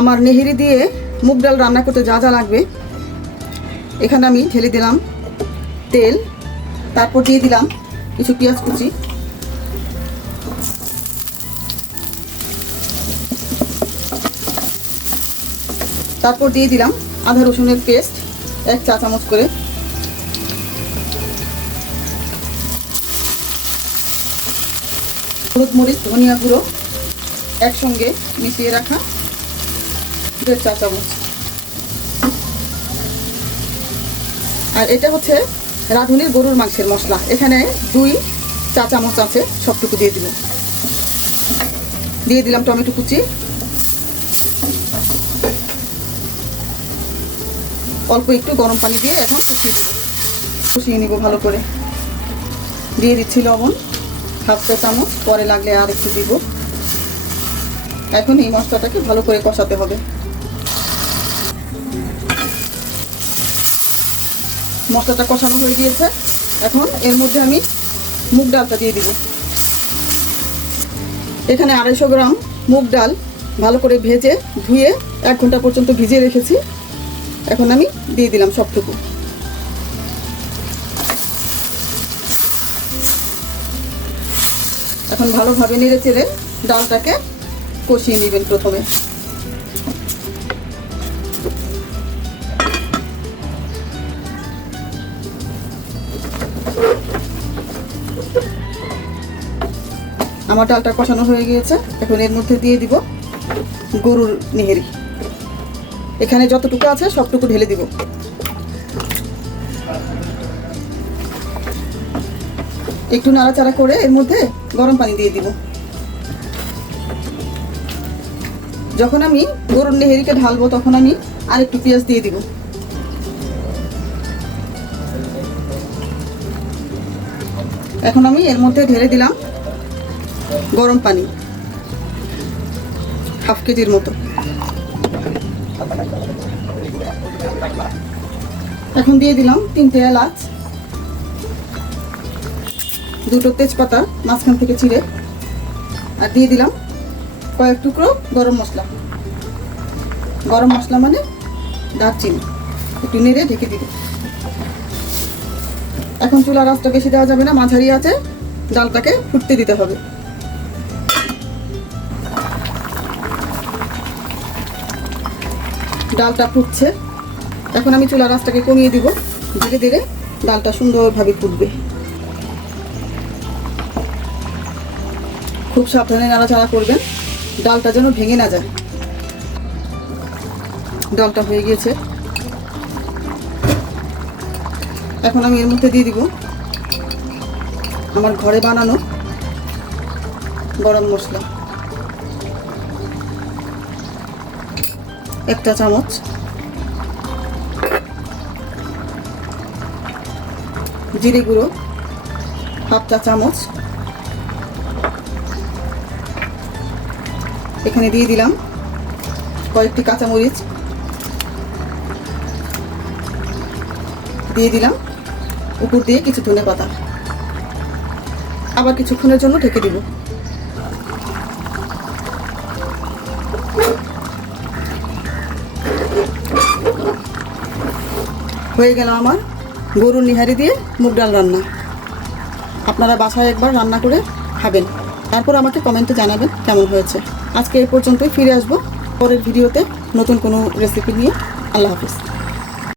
আমার নেহেরি দিয়ে মুগ ডাল রান্না করতে যা যা লাগবে, এখানে আমি ঢেলে দিলাম তেল, তারপর দিয়ে দিলাম কিছু পেঁয়াজ কুচি। তারপর দিয়ে দিলাম আদা রসুনের পেস্ট, এক চা চামচ করে। হলুদ মরিচ, ধনিয়া গুঁড়ো একসঙ্গে মিশিয়ে রাখা। দেড় চা চামচ। আর এটা হচ্ছে রাঁধুনির গরুর মাংসের মশলা। এখানে দুই চা চামচ আছে, সবটুকু দিয়ে দিলাম। দিয়ে দিলাম টমেটো কুচি। অল্প একটু গরম পানি দিয়ে এখন কষিয়ে দেবো কষিয়ে নিব ভালো করে। দিয়ে দিচ্ছি লবণ, হাফ চা চামচ। পরে লাগলে আর একটু দিব। এখন এই মশলাটাকে ভালো করে কষাতে হবে। মশলাটা কষানো হয়ে গিয়েছে। এখন এর মধ্যে আমি মুগ ডালটা দিয়ে দিব। এখানে আড়াইশো গ্রাম মুগ ডাল ভালো করে ভেজে ধুয়ে এক ঘণ্টা পর্যন্ত ভিজিয়ে রেখেছি। এখন আমি দিয়ে দিলাম সবটুকু। এখন ভালোভাবে নেড়ে চেড়ে ডালটাকে কষিয়ে নেবেন প্রথমে। আমার ডালটা কষানো হয়ে গিয়েছে। এখন এর মধ্যে দিয়ে দিব গরুর নেহেরি। এখানে যতটুকু আছে সবটুকু ঢেলে দিব। একটু নাড়াচাড়া করে এর মধ্যে গরম পানি দিয়ে দিব। যখন আমি গরুর নেহেরিকে ঢালবো, তখন আমি আর একটু পেঁয়াজ দিয়ে দিব। এখন আমি এর মধ্যে ঢেলে দিলাম গরম পানি, হাফ কেজির মতো। এখন দিয়ে দিলাম তিনটে এলাচ, দুটো তেজপাতা, মাঝখান থেকে ছিঁড়ে আর দিয়ে দিলাম কয়েক টুকরো গরম মশলা। গরম মশলা মানে দারচিনি, একটু নেড়ে ঢেকে দিল এখন চুলা রাসটা বেশি দেওয়া যাবে না, মাঝারি আছে, ডালটাকে ফুটতে দিতে হবে। ডালটা ফুটছে। এখন আমি চুলা রাসটাকে কমিয়ে দিব। ধীরে ধীরে ডালটা সুন্দরভাবে ফুটবে। খুব সাবধানে নাড়াচাড়া করবেন। ডালটা যেন ভেঙে না যায়। ডালটা হয়ে গিয়েছে। এখন আমি এর মধ্যে দিয়ে দিব আমার ঘরে বানানো গরম মশলা। একটা চামচ। জিরে গুঁড়ো, হাফ চা চামচ। এখানে দিয়ে দিলাম কয়েকটি কাঁচামরিচ। দিয়ে দিলাম উপর দিয়ে কিছু ধনে পাতা। আবার কিছুক্ষণের জন্য ঢেকে দিব। হয়ে গেল আমার গরুর নিহারি দিয়ে মুগ ডাল রান্না। আপনারা বাসায় একবার রান্না করে খাবেন। তারপর আমাকে কমেন্টে জানাবেন কেমন হয়েছে। আজকে এই পর্যন্তই ফিরে আসব। পরের ভিডিওতে নতুন কোনো রেসিপি নিয়ে। আল্লাহ হাফিজ।